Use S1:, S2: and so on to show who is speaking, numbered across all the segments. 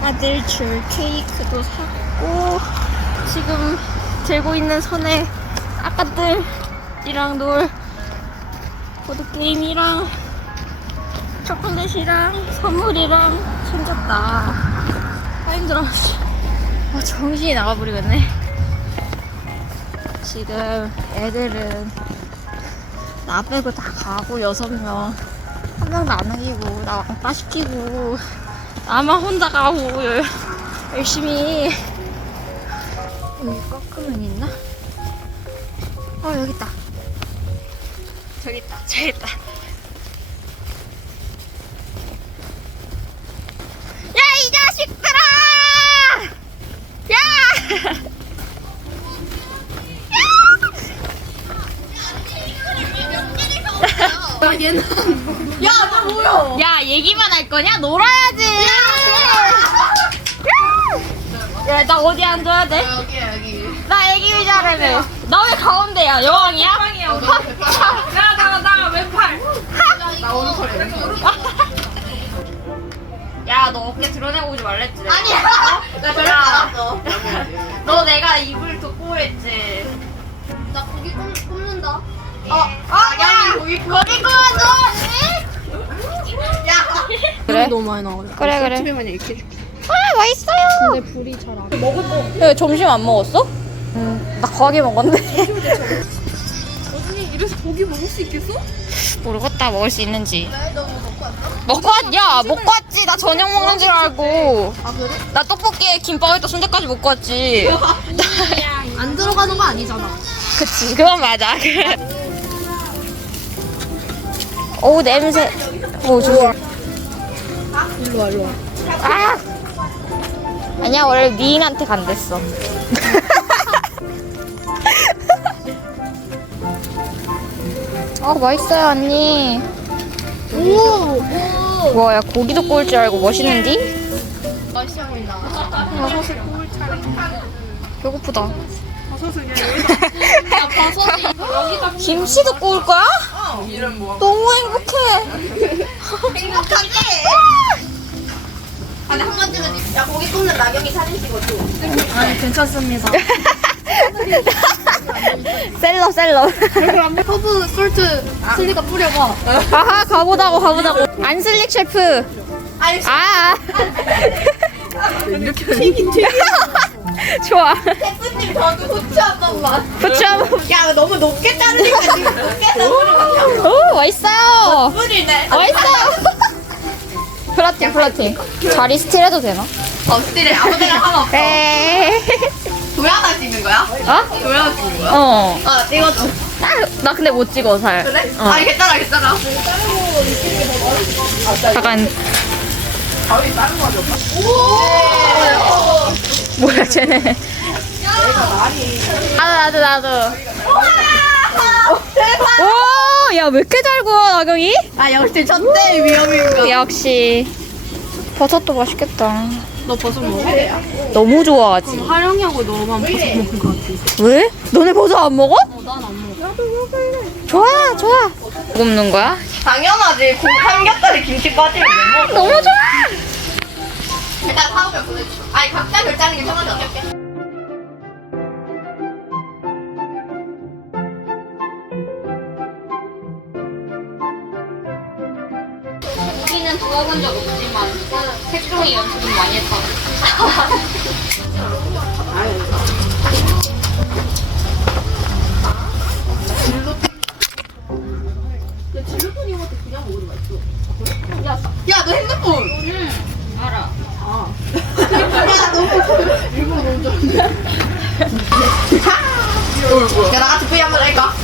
S1: 아들 줄 케이크도 샀고, 지금 들고 있는 손에 아까들이랑 놀 보드게임이랑 초콜릿이랑 선물이랑 챙겼다. 아 힘들어. 정신이 나가버리겠네. 지금 애들은 나 빼고 다 가고 6명 한 명도 안 남기고 나 왕따 시키고 나만 혼자 가고 열심히. 여기 꺾으면 있나? 여기 있다. 저기 있다. 저기 있다. 야 이 자식들아! 야!
S2: 야, 너 뭐야?
S1: 야 얘기만 할 거냐? 놀아야지. 야 나 어디 앉아야 돼?
S2: 여기.
S1: 나 애기 의자라며. 나 왜 가운데야? 여왕이야?
S2: 야, 나 왼팔. 나 오른팔 왼팔.
S1: 야 너 어깨 드러내고 오지 말랬지. 내가.
S2: 아니야. 나 별로 알았어.
S1: 너 내가 입을 덮고 그랬지.
S2: 나 고기 굽는다.
S1: 야 거기 구워줘 언니.
S2: 야.
S1: 그래?
S2: 너무 많이 나와가지고.
S1: 그래.
S2: 집에만 이렇게 해줄게.
S1: 맛있어요.
S2: 근데 불이 잘 안. 먹을 거.
S1: 야 점심 안 먹었어? 나 거하게 먹었는데.
S2: 어준이 이래서 고기 먹을 수 있겠어?
S1: 모르겠다 먹을 수 있는지.
S2: 너 먹고 왔어?
S1: 먹고 왔지. 나 저녁 먹는 줄 알고.
S2: 아 그래?
S1: 나 떡볶이에 김밥에다 순대까지 먹고 왔지.
S2: 안 들어가는 거 아니잖아.
S1: 그치 그건 맞아. 오 냄새. 오 좋아.
S2: 일로 와, 일로 와.
S1: 아 아니야 원래 미인한테 간댔어. 맛있어요 언니.
S2: 오.
S1: 와 야 고기도 구울 줄 알고 멋있는디?
S2: 맛있어 보인다.
S1: 배고프다.
S2: 야 버섯이 여기다.
S1: 김치도 구울 거야?
S2: 이름 뭐?
S1: 너무 행복해.
S2: 행복하지? 아니 한 번쯤은 야 고기 굽는 나경이 사진 찍어줘. 아니 괜찮습니다.
S1: 셀러.
S2: 허브 솔트 슬리가 뿌려봐.
S1: 아하 가보자고. 안슬릭 셰프.
S2: 아니
S1: 이렇게 튀긴. 좋아.
S2: 셰프님 저도 고추 한 번만.
S1: 부추 한번.
S2: 야 너무 높게 자르니까 지금 높게 자르는
S1: 오 맛있어요.
S2: 뿌리네.
S1: 맛있어요. 플러팅. 자리 스틸 해도 되나?
S2: 스틸에 아무데나 하나 없어.
S1: 에이.
S2: 도야가 찍는 거야?
S1: 어?
S2: 도야가 찍는 거야?
S1: 어.
S2: 찍어줘.
S1: 나 근데 못 찍어 잘.
S2: 그래?
S1: 어.
S2: 괜찮아.
S1: 잠깐.
S2: 가위 다른 거 가져올까? 오!
S1: 뭐야 쟤네. 나도. 오, 야 왜 이렇게 잘 구워 나경이?
S2: 역시 첫째 위험인가?
S1: 역시. 버섯도 맛있겠다.
S2: 너 버섯 먹어?
S1: 너무 좋아하지.
S2: 하령이하고 너만 버섯 먹는 거 같아.
S1: 왜? 너네 버섯 안 먹어?
S2: 난 안 먹어.
S1: 좋아. 굽는 거야?
S2: 당연하지. 삼겹살에 김치 빠지면 못 먹어.
S1: 너무 좋아.
S2: 일단 사오면 보내줘. 아니 각자 결제하는 게 편하지 않을게?
S1: 고기는 구워본 적 없지만 색종이 연습은 많이 했다.
S2: 진로폰이한테 그냥 먹으러 갔어. 야, 너 핸드폰.
S1: 알아.
S2: 야, 너무 일본 너무 좋은데. 야, 나 같이 V 한번 할까?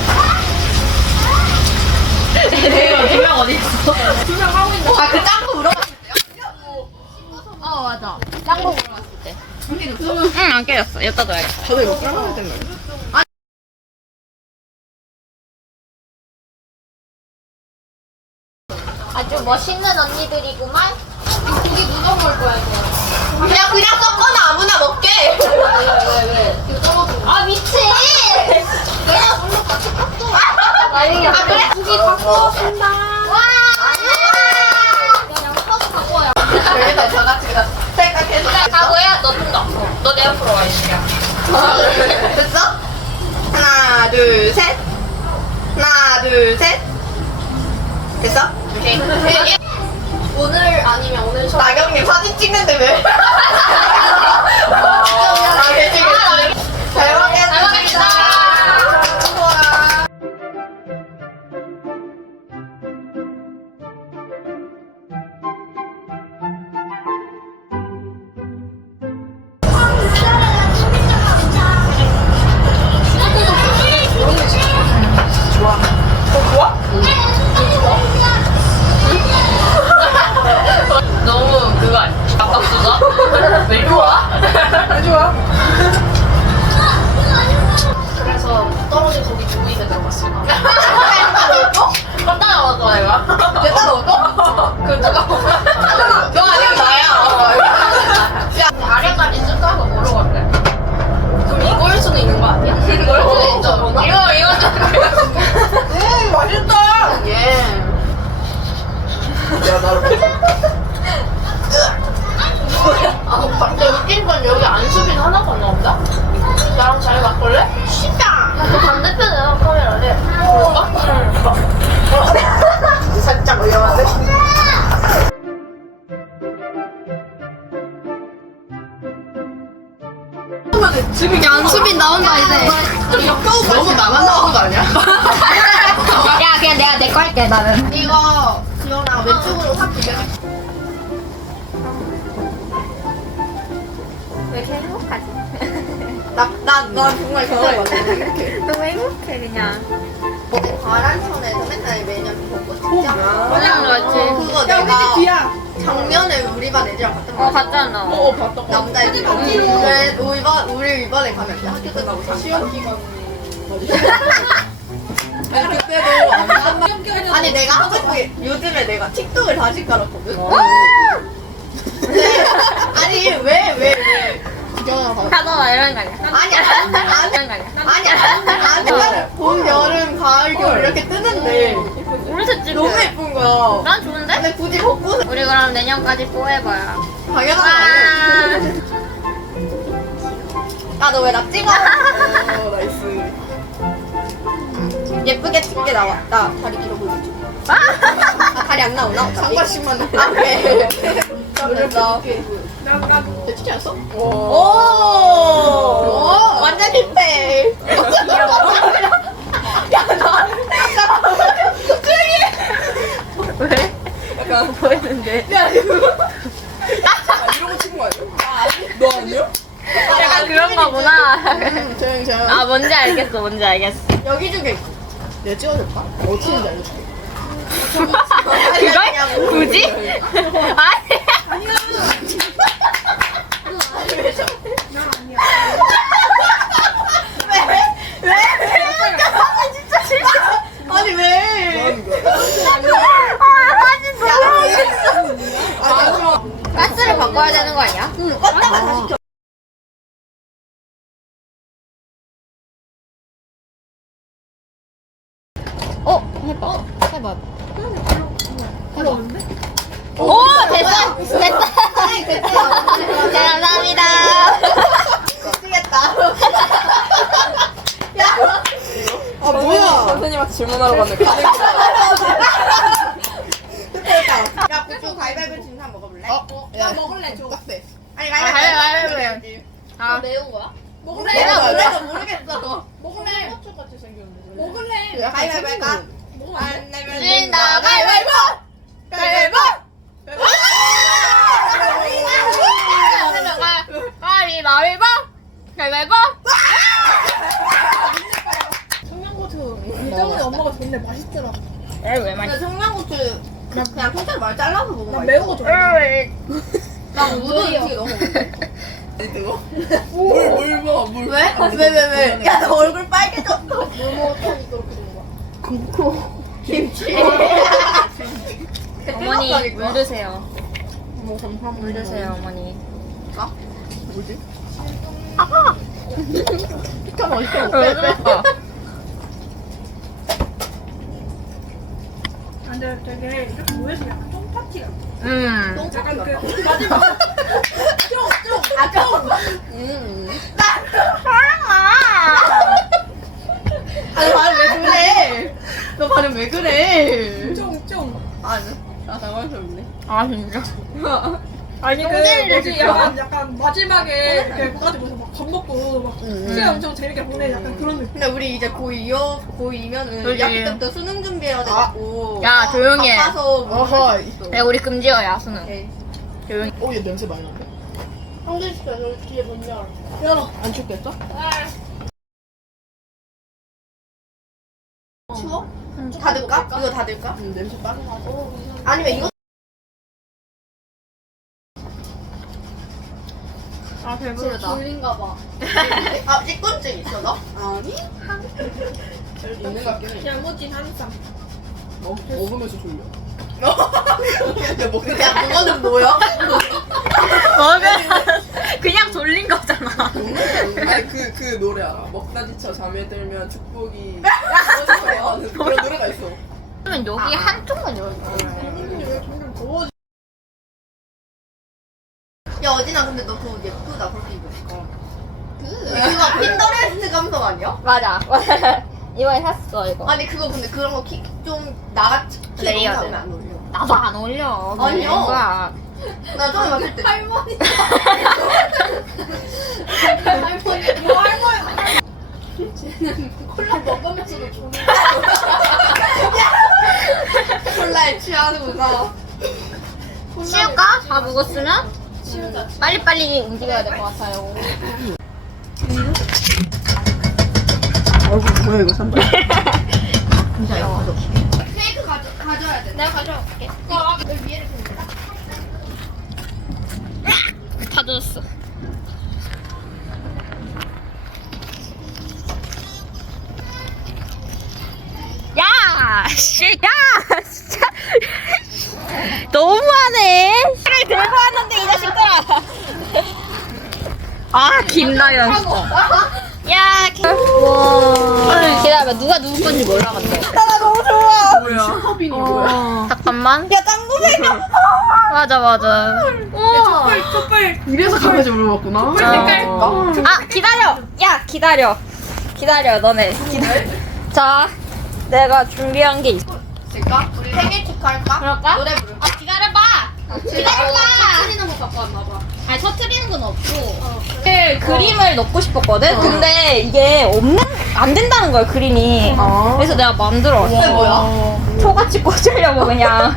S1: 두명 어디 있어?
S2: 두명 하고 있는. 아, 그 짱구 물어봤을 때요?
S1: 맞아. 짱구 물어봤을 때. 응, 안 깨졌어. 여기다 둬야겠다.
S2: 저도 이거 끌어가야 된다.
S1: 아주 멋있는 언니들이구만.
S2: 고기 누가 먹을 거야, 이거? 그냥 섞거나 아무나 먹게. 왜? 이거 떨어져.
S1: 아, 미친!
S2: 내가 물로 같이 섞어.
S1: 아,
S2: 그래?
S1: 고기 다 구웠습니다.
S2: 와! 그냥 섞어 갖고 와요. 여기다 저 같이 그냥 셀까 앞으로 와 있을게. 됐어? 하나, 둘, 셋. 하나, 둘, 셋. 됐어? 오케이. 오늘 아니면 오늘 나경님 사진 찍는데 왜? 잘 먹겠습니다.
S1: 너무 그거 아니야? 아깝수다? 왜 좋아?
S2: 그래서 떨어진 고기 두 입에 들어갔어.
S1: 깜짝 놀랐어 내가.
S2: 내가 넣어? 그 누가? 너 아니면 나야. 야, 아래까지 쓱 가서 뭐로 갈래? 그럼 이거일 수도 있는 거 아니야? 이거일 수도 있죠.
S1: 이거
S2: 맛있다. 예. 근데 웃긴 건 여기 안수빈 하나도 안 나온다? 나랑 잘 바꿀래? 싫다! 그 반대편에 나 카메라래. 그럴까? 살짝 올려봤네. 지금 안수빈 나온다 이제. 너무 나만 나오는 거 아니야?
S1: 야 그냥 내가 내 거 할게 나는.
S2: 이거 기현아 왼쪽으로 확 비벼.
S1: 왜 이렇게 행복하지?
S2: 난 정말 좋아해. 이렇게.
S1: 너무 행복해 그냥.
S2: 바란천에서 맨날 매년 벚꽃 찍자.
S1: 그냥 그렇지.
S2: 그거 내가 작년에 우리 반 애들이랑 갔던 거
S1: 갔잖아.
S2: 봤던 거. 남자애들이. 우리 이번에 가면 돼. 학교 끝나고 잠깐. 시험 기간. 아니 그때도 아니 내가 하고 싶은 게 요즘에 내가 틱톡을 다시 깔았거든. 근데 아니 왜
S1: 가져와 이런 거 아니야?
S2: 아니야
S1: 이런 거 아니야?
S2: 아니야 봄 여름 가을 겨울 이렇게 뜨는데
S1: 우리 집
S2: 너무 예쁜 거야.
S1: 난 좋은데?
S2: 근데 굳이 벚꽃을
S1: 우리 그럼 내년까지 뽀해봐요.
S2: 당연한 거 아니야. 너 왜 나 찍어? 나이스. 예쁘게 찍게 나와. 나 다리 길어 보이지? 다리 안 나오나? 상관심만 해. 아, 그래. 그래서. 내 치지 않았어? 오! 완전 힙해. 야, 나.
S1: 왜?
S2: 약간
S1: 보이는데.
S2: 야, 이러고 찍은 거 아니야? 너 아니야?
S1: 약간 그런 거구나.
S2: 조용히.
S1: 아 뭔지 알겠어.
S2: 여기저기. 내가 찍어줄까? 어떻게 하는지 알려줄게.
S1: 그걸? 굳이? 아니.
S2: 아니 왜?
S1: 사진 너무 가스를 바꿔야 되는 거 아니야?
S2: 응, 껐다가 다시 켜.
S1: 해봐. 오 됐어. 네, 감사합니다.
S2: 미치겠다. 야, 뭐야?
S3: 선생님한테 질문하러 갔는데
S2: 됐다. 야, 그쪽 가위바위보 진 사람 먹어볼래? 나 먹을래, 저. 딱대. 아니,
S1: 가위바위보.
S2: 해야지.
S1: 아
S2: 매운 거야? 먹을래?
S1: 내가
S2: 내가 모르겠어.
S3: 먹을래? 고추같이 생겼는데
S2: 먹을래? 가위바위보 할까? 안 내면
S1: 진다 가위바위보.
S2: 가위바위보!
S1: 가위바위보. 가위바위보.
S3: 청양고추 이전에 엄마가 줬는데 맛있더라.
S1: 왜
S2: 근데 청양고추 그냥 통째로 말 잘라서 먹으면
S3: 난 매운 거 좋아해.
S2: 나 우동 음식에 넣어 먹는데.
S3: 물 먹어 물.
S2: 왜? 야, 너 얼굴 빨개졌어.
S3: 물 먹었다니까 그렇게 된 거야.
S2: 김치.
S1: 어머니 물 드세요.
S3: 어머 감사합니다.
S1: 물 드세요 어머니.
S2: 뭐지?
S3: 피카 맛있어.
S1: 왜 그랬어?
S3: 근데 되게 이렇게 모여서 약간 좀 파티 같아.
S1: 잠깐
S3: 약간 그 마지막
S2: 아니 발음 왜 그래? 너 발음 왜 그래?
S3: 쫑쫑.
S2: 나 당황스럽네.
S1: 아 진짜?
S3: 아니 그
S1: 똥쟁이를
S3: 뭐지
S1: 진짜.
S3: 약간 마지막에 이렇게 가가지고 막밥 먹고 막 시간 엄청 재밌게 보내 약간 그런 느낌.
S2: 근데 우리 이제 고2면은
S1: 그지.
S2: 2학기 때부터 수능 준비해야 되고.
S1: 야, 조용히 해.
S2: 바빠서 못
S4: 어허.
S2: 할 수도 있어.
S1: 야 우리 금지어야 수능.
S2: 오케이.
S1: 조용히.
S4: 얘 냄새 많이 나는데?
S3: 형들 진짜 저 뒤에 문 열어.
S4: 열어. 안 춥겠어?
S2: 추워? 닫을까? 이거 닫을까?
S4: 냄새 빠져.
S2: 아니면 이거
S1: 아 배부르다.
S2: 졸린가 봐. 아, 찌꺼증 있어 너? 아니.
S4: 있는 것 같긴 해.
S3: 야무진 한쌈.
S4: 먹으면서 졸려.
S2: 야, 그거는 뭐야?
S1: 그냥 졸린 거잖아.
S4: 아니 그 노래 알아. 먹다 지쳐 잠에 들면 축복이 하는 그런 노래가 있어.
S1: 그러면 여기 한쪽만 열어.
S3: 근데 왜 점점 더워지?
S2: 야, 어진아, 근데 너 그거 예쁘다, 그렇게 입으니까. 이거 핀터레스트 감성 아니야?
S1: 맞아. 이번에 샀어 이거.
S2: 아니, 그거 근데 그런 거 좀 나같이 키
S1: 레이어드.
S2: 너무 안 어울려.
S1: 나도 안 어울려.
S2: 아니요.
S1: 뭔가.
S2: 나 처음에 봤을 때. 할머니.
S3: 뭐 할머니.
S2: 콜라 먹으면서도 좋은 콜라에 취하는구나.
S1: 치울까? 다 먹었으면? 빨리빨리 움직여야 될 것 같아요.
S4: 뭐야 이거 산발.
S2: 케이크 가져야 돼.
S1: 내가 가져올게.
S2: 여기 위에를 보면
S1: 다 젖었어. 야! 씨, 야! 진짜. 너무하네. 씨를 들고 왔는데, 이 자식들아. 아, 김나연. 야, 와. 기다려봐. 누가 누구 건지 몰라, 근데.
S4: 뭐야? 슈퍼빈이 뭐야?
S1: 잠깐만. 야, 짱구 생겼어. 맞아, 맞아. 우와.
S3: 촛불.
S4: 이래서 강아지 물어봤구나.
S1: 아, 기다려. 야, 기다려. 기다려, 너네. 자, 내가 준비한 게 있어.
S2: 될까? 우리 생일 축하할까?
S1: 그럴까?
S2: 노래 부를까?
S1: 아, 기다려봐. 기다려봐.
S2: 터트리는 거 갖고 왔나 봐.
S1: 아니, 터트리는 건 없고. 그림을 넣고 싶었거든? 근데 이게 안 된다는 거야, 그림이. 그래서 내가 만들어 왔어.
S2: 이게 뭐야?
S1: 초같이 꽂으려고 그냥.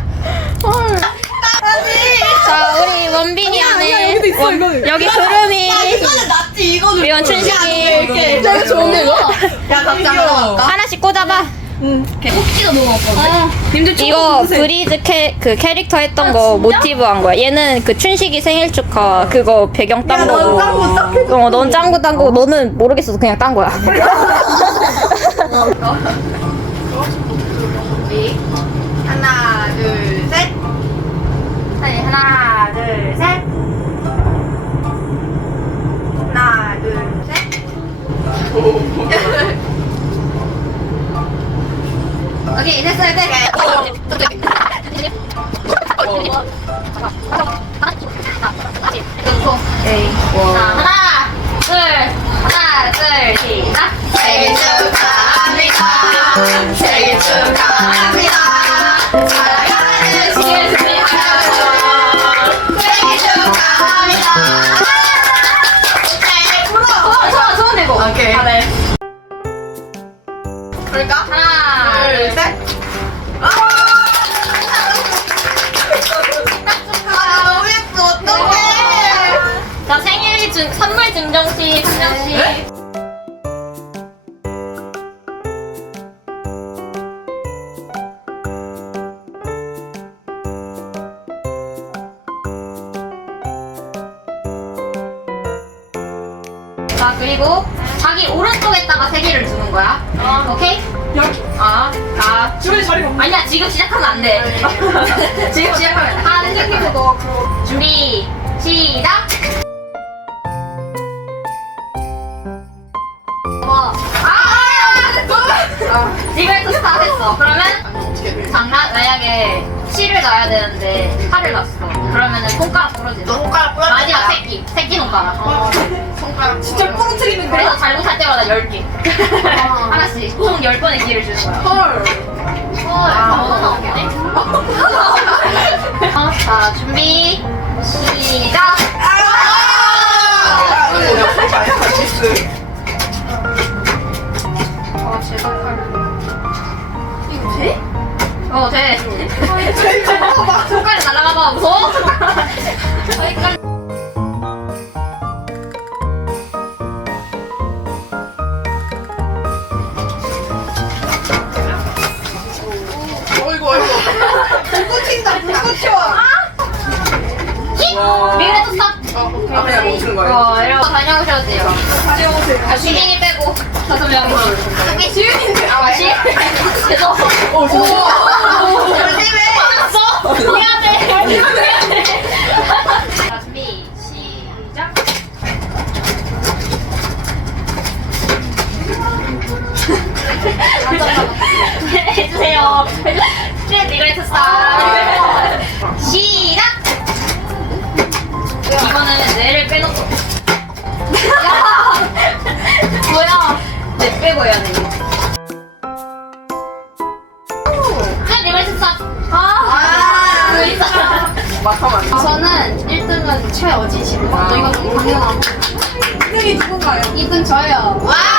S1: 자, 우리 원빈이 안에.
S3: 여기도 있어, 이거는.
S1: 여기 그림이.
S2: 이거는 낫지, 이거는.
S1: 우리 춘식이.
S2: 제일 좋은 거. 야, 각자 하나 할까?
S1: 하나씩 꽂아봐.
S2: 꼭지가 너무 아까운데?
S1: 이거 브리즈 그 캐릭터 했던 거 모티브 한 거야. 얘는 그 춘식이 생일 축하 그거 배경 딴 거고. 넌 짱구 딴 거고 너는 모르겠어서 그냥 딴 거야.
S2: 우리 하나, 둘, 셋.
S1: 네, 하나, 둘, 셋.
S2: 하나, 둘, 셋. 오케이, 됐어요,
S1: 하나, 둘, 시작.
S2: 생일 축하합니다. 생일 축하합니다. 사랑하는 신수미하여 생일 축하합니다.
S1: 손 대고.
S2: 오케이. 그럴까?
S1: 하나,
S2: 둘, 셋. 아, 너무 예뻐. 어떡해.
S1: 자, 생일 선물 증정식 한 명씩. 자, 그리고 자기 오른쪽에다가 세 개를 두는 거야. 오케이? 자,
S3: 주변에 자리 없네.
S1: 아니야, 지금 시작하면 안 돼. 지금 시작하면 안 돼. 준비, 시작! 지금부터 스타트했어. 그러면 만약에 실을 놔야 되는데 팔을 놨어. 그러면은 손가락 부러지는.
S2: 손가락 부러진다.
S1: 마지막 새끼 손가락.
S2: 손가락.
S3: 진짜 부러뜨리는 거야.
S1: 그래서 잘못할 때마다 10개. 하나씩 총 10번의 기회를 주는 거야.
S4: 헐.
S1: 자, 준비, 시작!
S2: 이거 돼?
S1: 돼. 손가락 날아가봐, 무서워?
S4: 어이구 어이구.
S3: 불꽃 튄다, 불꽃 튀어.
S1: 미래도 스탑!
S4: 아 그냥 멈추는 거예요?
S1: 이러고 다녀오셔도 돼요.
S3: 다녀오세요.
S1: 주민이 빼고 5명.
S2: 이게 지윤인데.
S1: 다시? 계속.
S4: 오 진짜.
S2: 열심히.
S1: 맞았어? 미안해. 자, 준비, 시작. 해주세요. 네, 리그레이트 스타일. 시작! 이거는 뇌를 빼놓고. 야! 뭐야? 뇌 빼고 해야 돼, 이거. 네, 리그레이트 스타일. 그 있잖아.
S4: 막하면
S2: 저는 1등은 최어진 씨고 이거 좀 당연한
S3: 1등이 누군가요?
S2: 2등 저예요. 와!